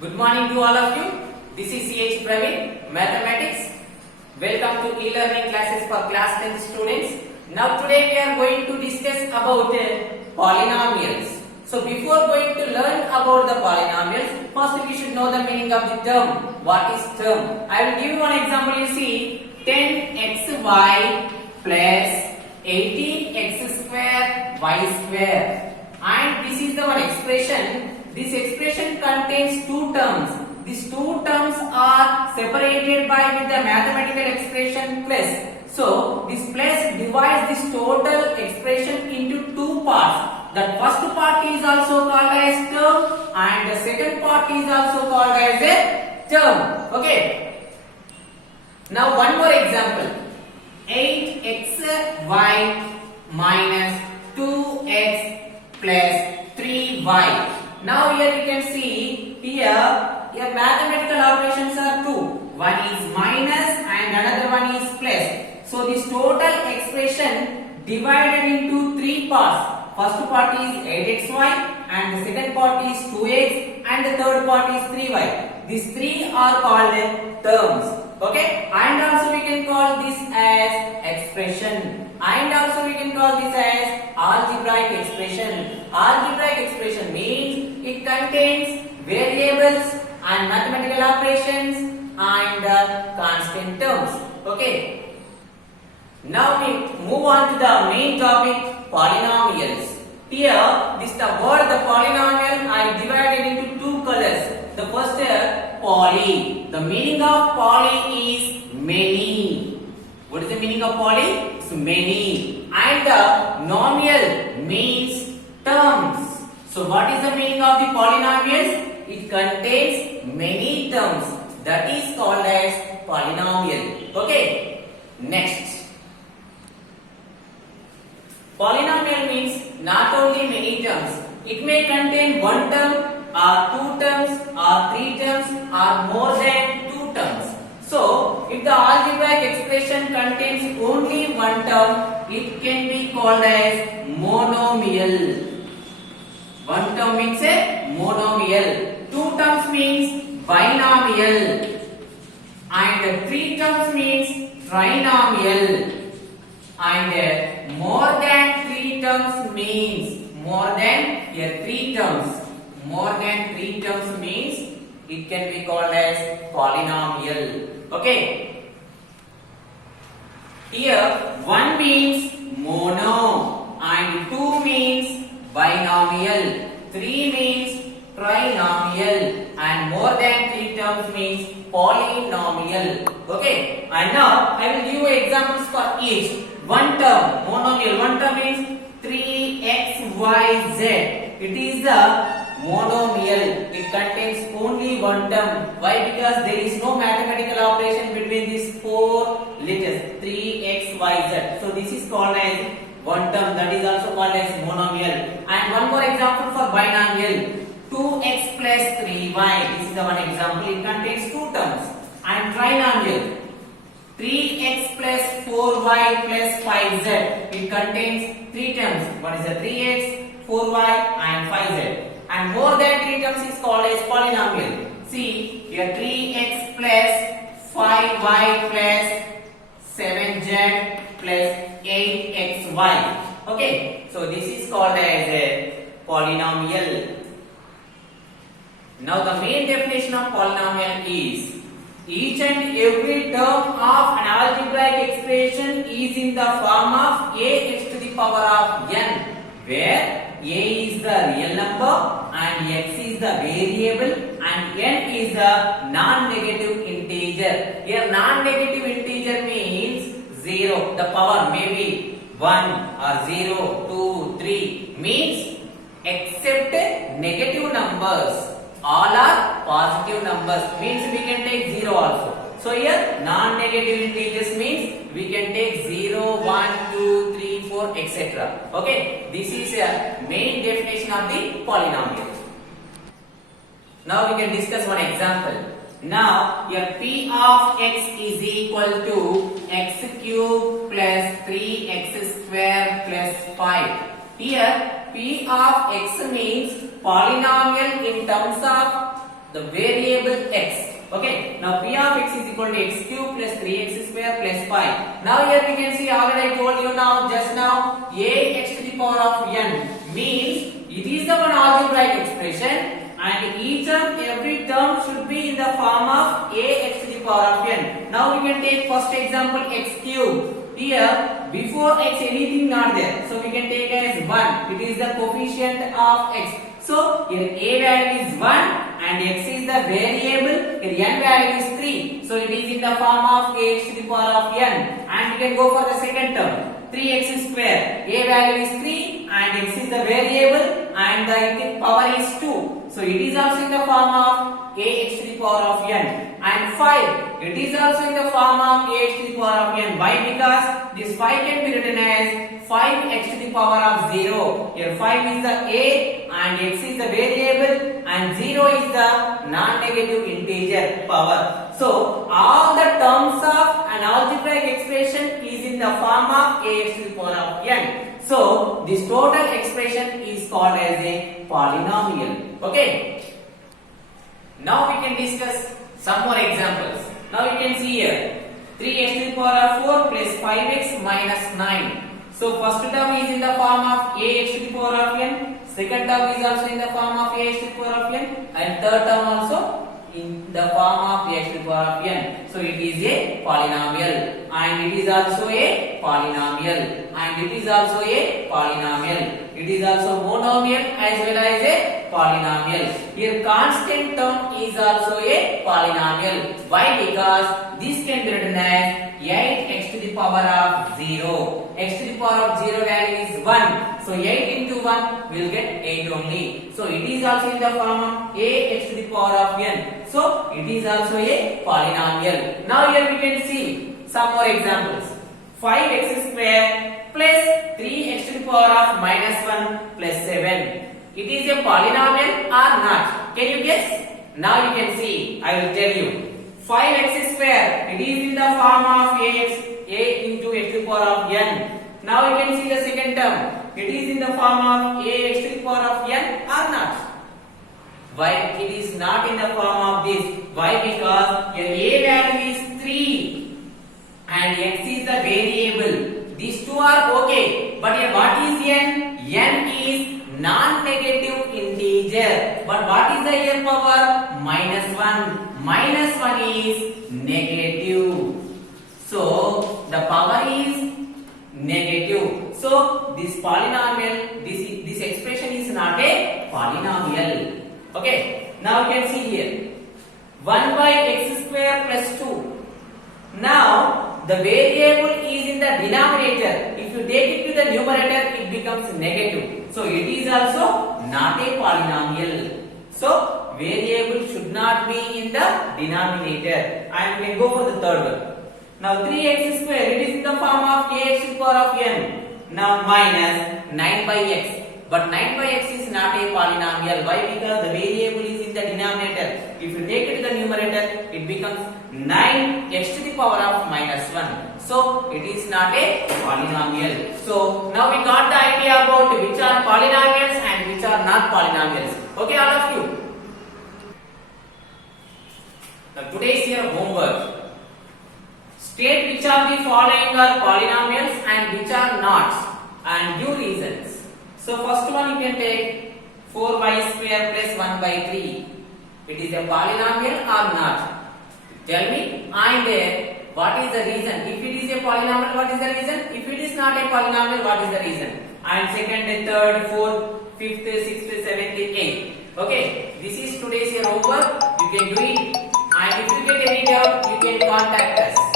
Good morning to all of you. This is CH Praveen, Mathematics. Welcome to e-learning classes for class 10 students. Now today we are going to discuss about polynomials. So before going to learn about the polynomials, first we should know the meaning of the term. What is term? I will give you one example. You see 10xy plus 18x square y square. And this is the one expression. This expression contains two terms. These two terms are separated by with the mathematical expression plus. So this plus divides this total expression into two parts. The first part is also called as term and the second part is also called as a term. Okay. Now one more example. 8xy minus 2x plus 3y. Now here you can see here mathematical operations are two. One is minus and another one is plus. So this total expression divided into three parts. First part is 8xy and the second part is 2x and the third part is 3y. These three are called terms. Okay, and also we can call this as expression, and also we can call this as algebraic expression. Algebraic expression means it contains variables and mathematical operations and constant terms. Okay, now we move on to the main topic, polynomials. Here this the word the polynomial I divided into two colors. The first poly. The meaning of poly is many. What is the meaning of poly? It's many. And the nomial means terms. So what is the meaning of the polynomials? It contains many terms. That is called as polynomial. Okay. Next. Polynomial means not only many terms. It may contain one term or two terms or three terms or more than two terms. So, if the algebraic expression contains only one term, it can be called as monomial. One term means a monomial. Two terms means binomial. And three terms means trinomial. And more than three terms means more than three terms. More than three terms means it can be called as polynomial. Okay. Here 1 means mono and 2 means binomial. 3 means trinomial and more than 3 terms means polynomial. Okay. And now I will give you examples for each. One term monomial. One term means 3xyz. It is the monomial. It contains only one term. Why? Because there is no mathematical operation between these four letters 3xyz. So this is called as one term. That is also called as monomial. And one more example for binomial. 2x plus 3y. This is the one example. It contains two terms. And trinomial. 3x plus 4y plus 5z. It contains three terms. One is the 3x, 4y and 5z. And more than three terms is called as polynomial. See here 3x plus 5y plus 7z plus 8xy. Okay, so this is called as a polynomial. Now the main definition of polynomial is each and every term of an algebraic expression is in the form of ax to the power of n, where a is the real number and x is the variable and n is the non-negative integer. Here non-negative integer means 0. The power may be 1 or 0, 2, 3 means except negative numbers. All are positive numbers means we can take 0 also. So here non-negative integers means we can take 0, 1, 2, 3, 4 etc. Okay, this is a main definition of the polynomial. Now we can discuss one example. Now your p of x is equal to x cube plus 3x square plus 5. Here p of x means polynomial in terms of the variable x. Okay, now p of x is equal to x cube plus 3x square plus 5. Now here we can see, already I told you now, just now, ax to the power of n means it is the one algebraic expression and each and every term should be in the form of ax to the power of n. Now we can take first example x cube. Here before x anything not there, so we can take as 1. It is the coefficient of x. So here a value is 1 and x is the variable, here n value is 3. So it is in the form of ax to the power of n. And we can go for the second term, 3x square. A value is 3 and x is the variable and the power is 2. So it is also in the form of ax to the power of n. And 5, it is also in the form of ax to the power of n. Why? Because this 5 can be written as 5x to the power of 0. Here 5 is the a and x is the variable and 0 is the non-negative integer power. So all the terms of an algebraic expression is in the form of ax to the power of n. So this total expression is called as a polynomial. Okay. Now we can discuss some more examples. Now you can see here 3x to the power of 4 plus 5x minus 9. So first term is in the form of ax to the power of n, second term is also in the form of ax to the power of n, and third term also in the form of ax to the power of n. So it is a polynomial and it is also a polynomial and it is also a polynomial. It is also monomial as well as a polynomial. Here constant term is also a polynomial. Why? Because this can be written as 8x to the power of 0. X to the power of 0 value is 1. So 8 into 1 will get 8 only. So it is also in the form of ax to the power of n. So it is also a polynomial. Now here we can see some more examples. 5x square plus 3x to the power of minus 1 plus 7. It is a polynomial or not? Can you guess? Now you can see. I will tell you. 5x square. It is in the form of a into x to the power of n. Now you can see the second term. It is in the form of ax to the power of n or not? Why it is not in the form of this? Why? Because your a value is 3 and x is the variable. These two are okay, but here what is n? N is non-negative integer. But what is the here power? Minus 1. Minus 1 is negative. So the power is negative. So this polynomial, this expression is not a polynomial. Okay. Now you can see here 1 by x square plus 2. Now the variable is in the denominator. If you take it to the numerator, it becomes negative. So it is also not a polynomial. So variable should not be in the denominator. And we can go for the third one. Now 3x square, it is in the form of ax to the power of n. Now minus 9 by x. But 9 by x is not a polynomial. Why? Because the variable is in the denominator. If you take it to the numerator, it becomes 9x to the power of minus 1. So it is not a polynomial. So now we got the idea about which are polynomials and which are not polynomials. Okay, all of you. Now today's your homework. State which of the following are polynomials and which are not, and give reasons. So first one you can take 4y square plus 1 by 3. It is a polynomial or not? Tell me. And what is the reason? If it is a polynomial, what is the reason? If it is not a polynomial, what is the reason? And second, third, fourth, fifth, sixth, seventh, eighth. Okay. This is today's your homework. You can do it. And if you get any doubt, you can contact us.